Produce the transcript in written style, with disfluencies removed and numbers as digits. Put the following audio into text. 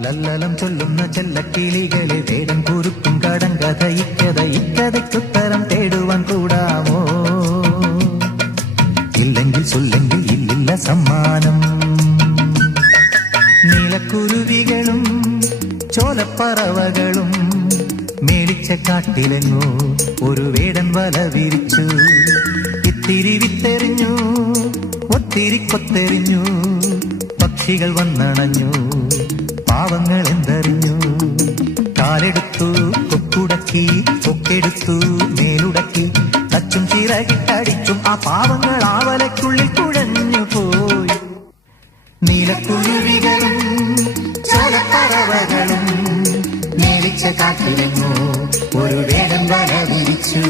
ലല്ലലം ചൊല്ലുന്ന ചെല്ലക്കിളികളെ വേടം കുറുക്കും കടങ്കഥ ഇക്കഥയ്ക്കുത്തരം തേടുവാൻ കൂടാമോ? ഇല്ലെങ്കിൽ ചൊല്ലെങ്കിൽ ഇല്ലില്ല സമ്മാനം. നീലക്കുരുവികളും ചോലപ്പറവകളും മേടിച്ച കാട്ടിലെങ്ങോ ഒരു വേടൻ വല വിരിച്ചു. ഇത്തിരി വിത്തെറിഞ്ഞു, ഒത്തിരി കൊത്തെറിഞ്ഞു, പക്ഷികൾ വന്നണഞ്ഞു, പാവങ്ങൾ എന്തറിഞ്ഞു. കാലെടുത്തു, കൊക്കുടക്കി, കൊക്കെടുത്തു, മേലുടക്കി, തച്ചും ചിറകിട്ടടിച്ചും ആ പാവങ്ങൾ ആവലയ്ക്കുള്ളിൽ കുഴഞ്ഞു പോയി. നീലക്കുരുവികളും ചോലപ്പറവകളും മേടിച്ച കാട്ടിലെങ്ങോ ഒരു വേടൻ വല വിരിച്ചു.